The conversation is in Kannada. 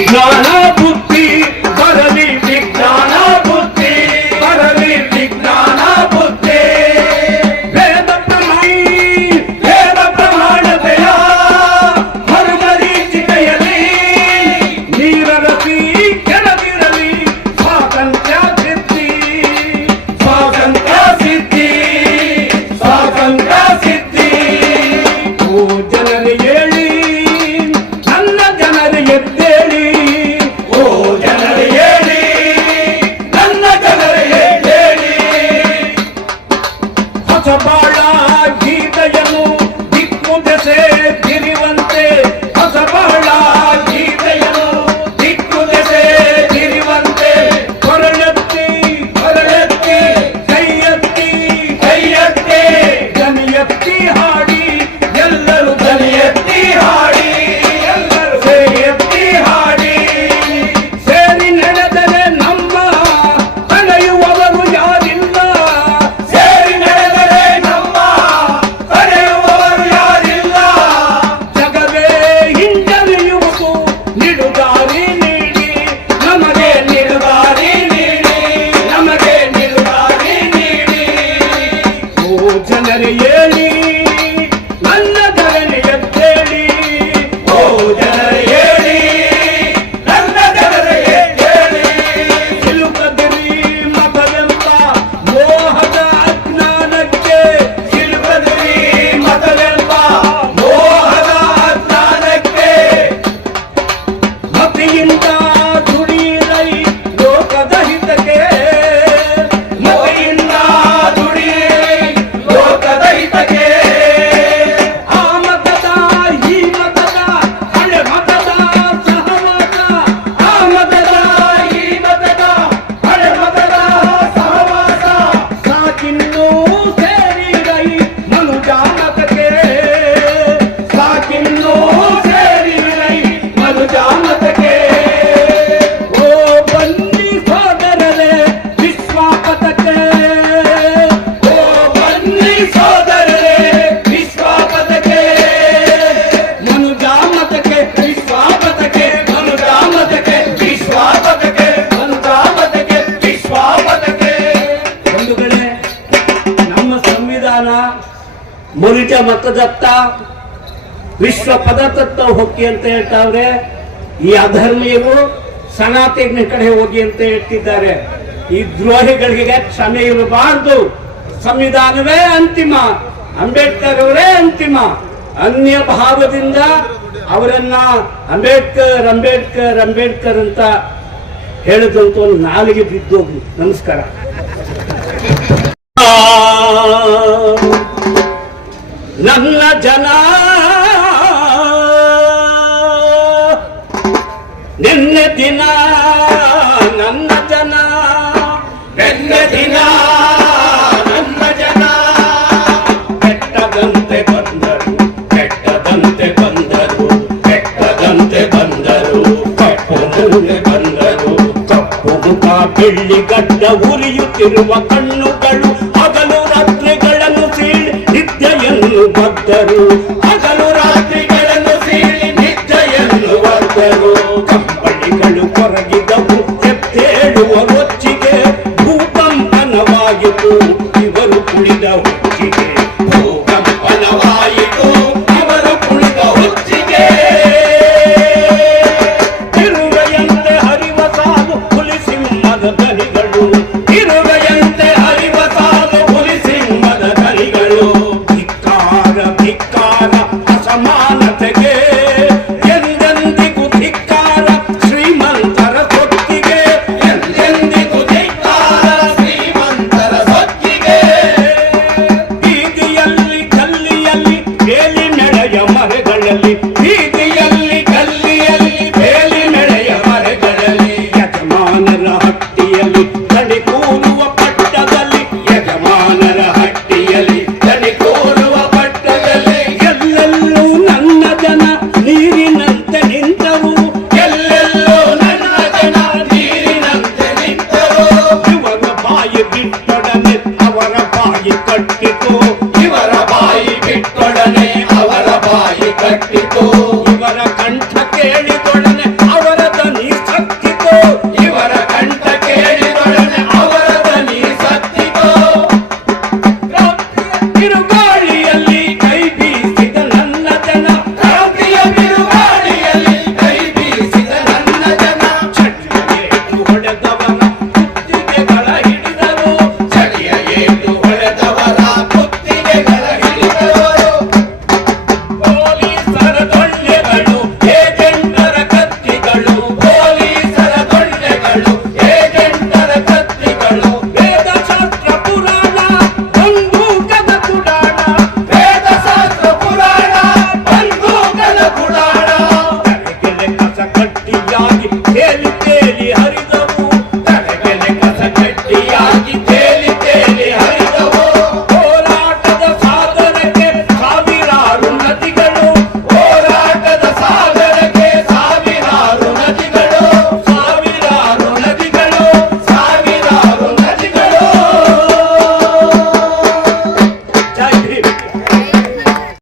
ignore our booty yeah. ನೈಜ ಮತದತ್ತ ವಿಶ್ವ ಪದತತ್ವ ಹೊಕ್ಕಿ ಅಂತ ಹೇಳ್ತಾವ್ರೆ. ಈ ಅಧರ್ಮೀಯರು ಸನಾತನ ಕಡೆ ಹೋಗಿ ಅಂತ ಹೇಳ್ತಿದ್ದಾರೆ. ಈ ದ್ರೋಹಿಗಳಿಗೆ ಕ್ಷಮೆ ಇರಬಾರದು. ಸಂವಿಧಾನವೇ ಅಂತಿಮ. ಅಂಬೇಡ್ಕರ್ ಅವರೇ ಅಂತಿಮ. ಅನ್ಯ ಭಾವದಿಂದ ಅವರನ್ನ ಅಂಬೇಡ್ಕರ್ ಅಂಬೇಡ್ಕರ್ ಅಂಬೇಡ್ಕರ್ ಅಂತ ಹೇಳಿದಂತ ಒಂದು ನಾಲಿಗೆ ಬಿದ್ದೋಗ್ಲಿ ನಮಸ್ಕಾರ. ದಿನ ನನ್ನ ಜನ. ಬೆನ್ನ ದಿನ ನನ್ನ ಜನ. ಕೆಟ್ಟದಂತೆ ಬಂದರು ಕೆಟ್ಟದಂತೆ ಬಂದರು ಕೆಟ್ಟದಂತೆ ಬಂದರು. ಕಪ್ಪದಂತೆ ಬಂದರು, ಕಪ್ಪು ಮುಖ ಬೆಳ್ಳಿ ಗಡ್ಡ ಉರಿಯುತ್ತಿರುವ ಕಣ್ಣುಗಳು ಹಗಲು ರಾತ್ರಿಗಳನ್ನು ಸೀಳಿ ನಿದ್ದೆಯನ್ನು ಬದ್ದರು ಹಗಲು ರಾತ್ರಿಗಳನ್ನು ಸೀಳಿ ನಿದ್ದೆಯನ್ನು ಬದ್ದರು put it down, chicken. Oh. ಮೆರೆಯಲಿ ಬೀದಿಯಲ್ಲಿ ಗಲ್ಲಿಯಲ್ಲಿ ಬೇಲಿ ನಡೆಯ ಮರೆಗಳಲ್ಲಿ ಯಜಮಾನರ ಹಟ್ಟಿಯಲ್ಲಿ ತಡೆ ಕೂರುವ ಪಟ್ಟದಲ್ಲಿ